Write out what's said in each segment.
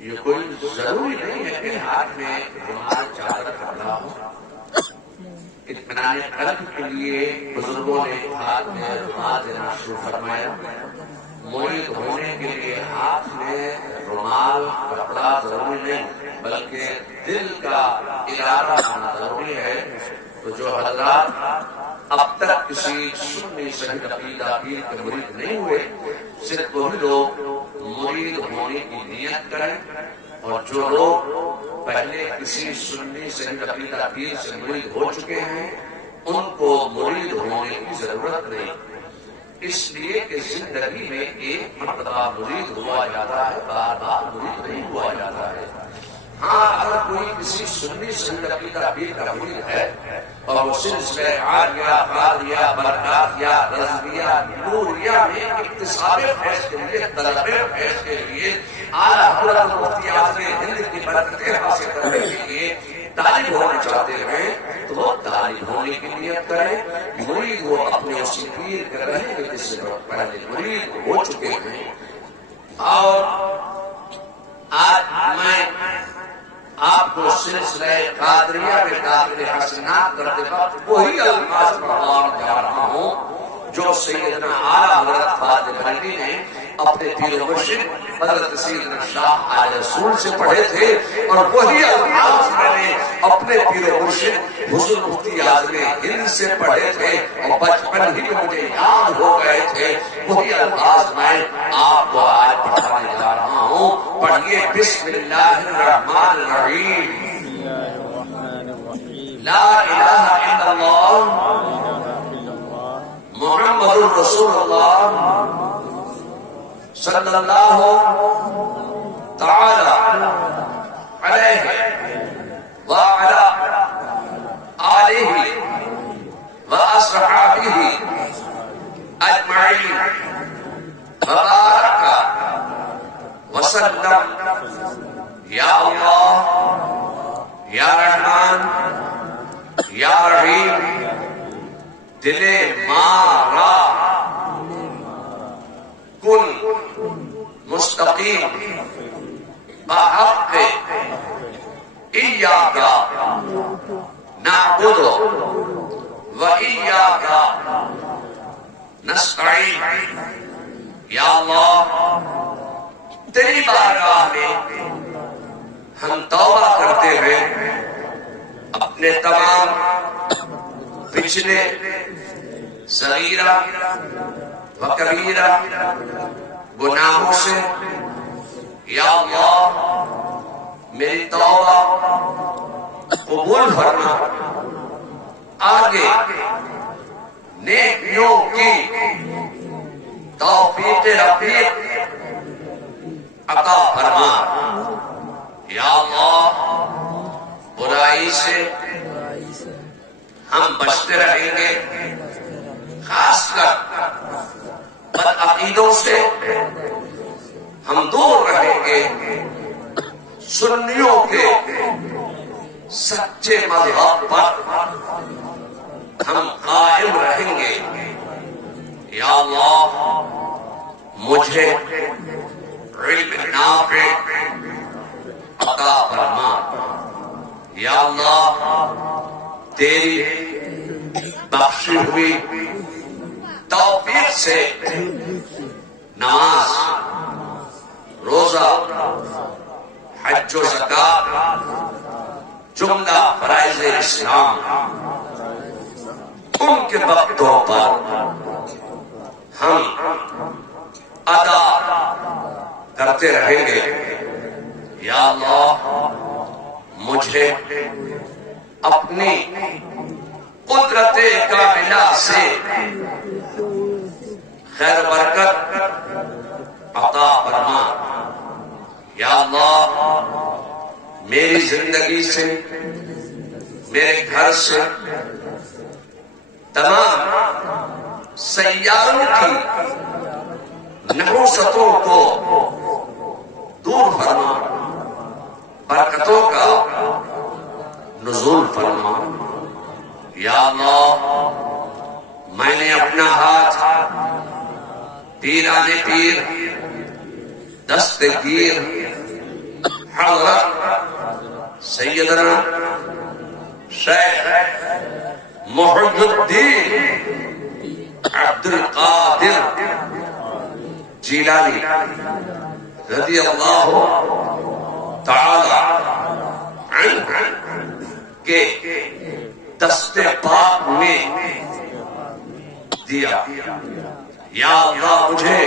یہ کوئی ضروری نہیں ہے کہ ہاتھ میں رومال چادر کپڑا ہو. اطمینان قلب کے لیے بزرگوں نے ہاتھ میں رومال دینا شروع فرمایا. مرید ہونے کے لیے ہاتھ میں رومال کپڑا ضروری نہیں بلکہ دل کا ارادہ ہونا ضروری ہے. تو جو حضرات اب تک کسی سنی صحیح عقیدہ پیر کے مرید نہیں ہوئے صرف وہی لوگ مرید ہونے کی نیت کریں، اور جو لوگ پہلے کسی سنی صحیح عقیدہ پیر سے مرید ہو چکے ہیں ان کو مرید ہونے کی ضرورت نہیں، اس لیے کہ زندگی میں ایک مرتبہ مرید ہوا جاتا ہے، بار بار مرید نہیں ہوا جاتا ہے. ہاں اگر کوئی کسی سنی صحیح عقیدہ پیر کا مرید ہے اور وہ سلسلہ عالیہ قادریہ برکاتیہ رضویہ نوریہ میں اکتساب فیض کے لیے طلب فیض کے لیے اعلیٰ حضرت مفتی اعظم ہند کی برکتیں حاصل کرنے کے لیے طالب ہونا چاہتے ہیں تو وہ طالب ہونے کی نیت کریں. مرید وہ اپنے اسی پیر کے رہنے کے جس سے پہلے مرید ہو چکے ہیں. اور آج میں آپ کو سلسلہ قادریہ میں داخل حسنات کرتے وقت وہی الفاظ پڑھانے جا رہا ہوں جو سیدنا اعلیٰ حضرت فاضل بریلوی نے اپنے پیر و مرشد حضرت سیدنا شاہ آل رسول سے پڑھے تھے، اور وہی الفاظ میں نے اپنے پیر و مرشد حضور مفتی اعظم ہند سے پڑھے تھے اور بچپن ہی میں مجھے یاد ہو گئے تھے. وہی الفاظ میں آپ کو آج پڑھانے جا رہا ہوں. پڑھیے بسم اللہ الرحمن الرحیم. لا الہ الا اللہ محمد رسول اللہ صلی اللہ تعالی علیہ وعلی آلہ واصحابہ اجمعین وبارک وسلم. یا اللہ یا رحمان یا رحیم دل مارا کل مستقیم بحق ایاک نعبد و ایاک نستعین. یا اللہ تیری بارگاہ میں ہم توبہ کرتے ہوئے اپنے تمام پچھلے صغیرہ و کبیرہ گناہوں سے یا اللہ میری توبہ قبول فرما. آگے نیکیوں کی توفیق رفیق عطا فرما. یا اللہ برائی سے ہم بچتے رہیں گے، خاص کر بدعقیدوں سے ہم دور رہیں گے، سنیوں کے سچے مذہب پر ہم قائم رہیں گے. یا اللہ مجھے علم نافع عطا فرما. یا اللہ تیری بخشی ہوئی توفیق سے نماز، روزہ، حج و زکات جملہ فرائض اسلام ان کے وقتوں پر ہم ادا کرتے رہیں گے. یا اللہ مجھے اپنی قدرت کاملہ سے خیر برکت عطا فرما. یا اللہ میری زندگی سے، میرے گھر سے، تمام سیاروں کی نحوستوں کو دور فرما، برکتوں کا نزول فرما. یا اللہ میں نے اپنا ہاتھ پیرانے پیر، دستگیر حضرت سیدنا شیخ محی الدین عبد القادر جیلانی رضی اللہ تعالی عنہ کے دست پاک میں دیا، یا اللہ مجھے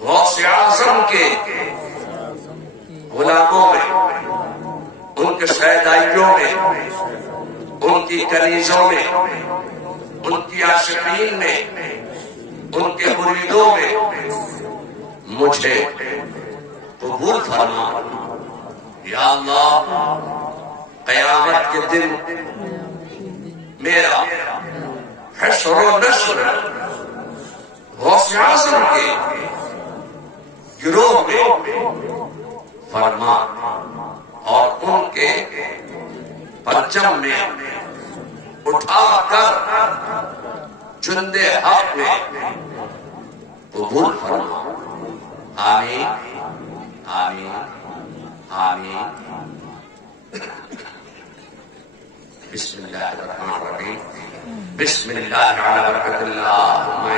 غوث اعظم کے غلاموں میں، ان کے شہدائیوں میں، ان کی کنیزوں میں، ان کی عاشقین میں، ان کے مریدوں میں مجھے قبول فرما۔ یا اللہ قیامت کے دن میرا حشر و نشر غوث اعظم کے گروہ میں فرما، اور ان کے پرچم میں اٹھا کر جند حق میں قبول فرما۔ آمین آمین آمین۔ بسم اللہ الرحمن الرحیم۔ بسم اللہ علی برکت اللہ۔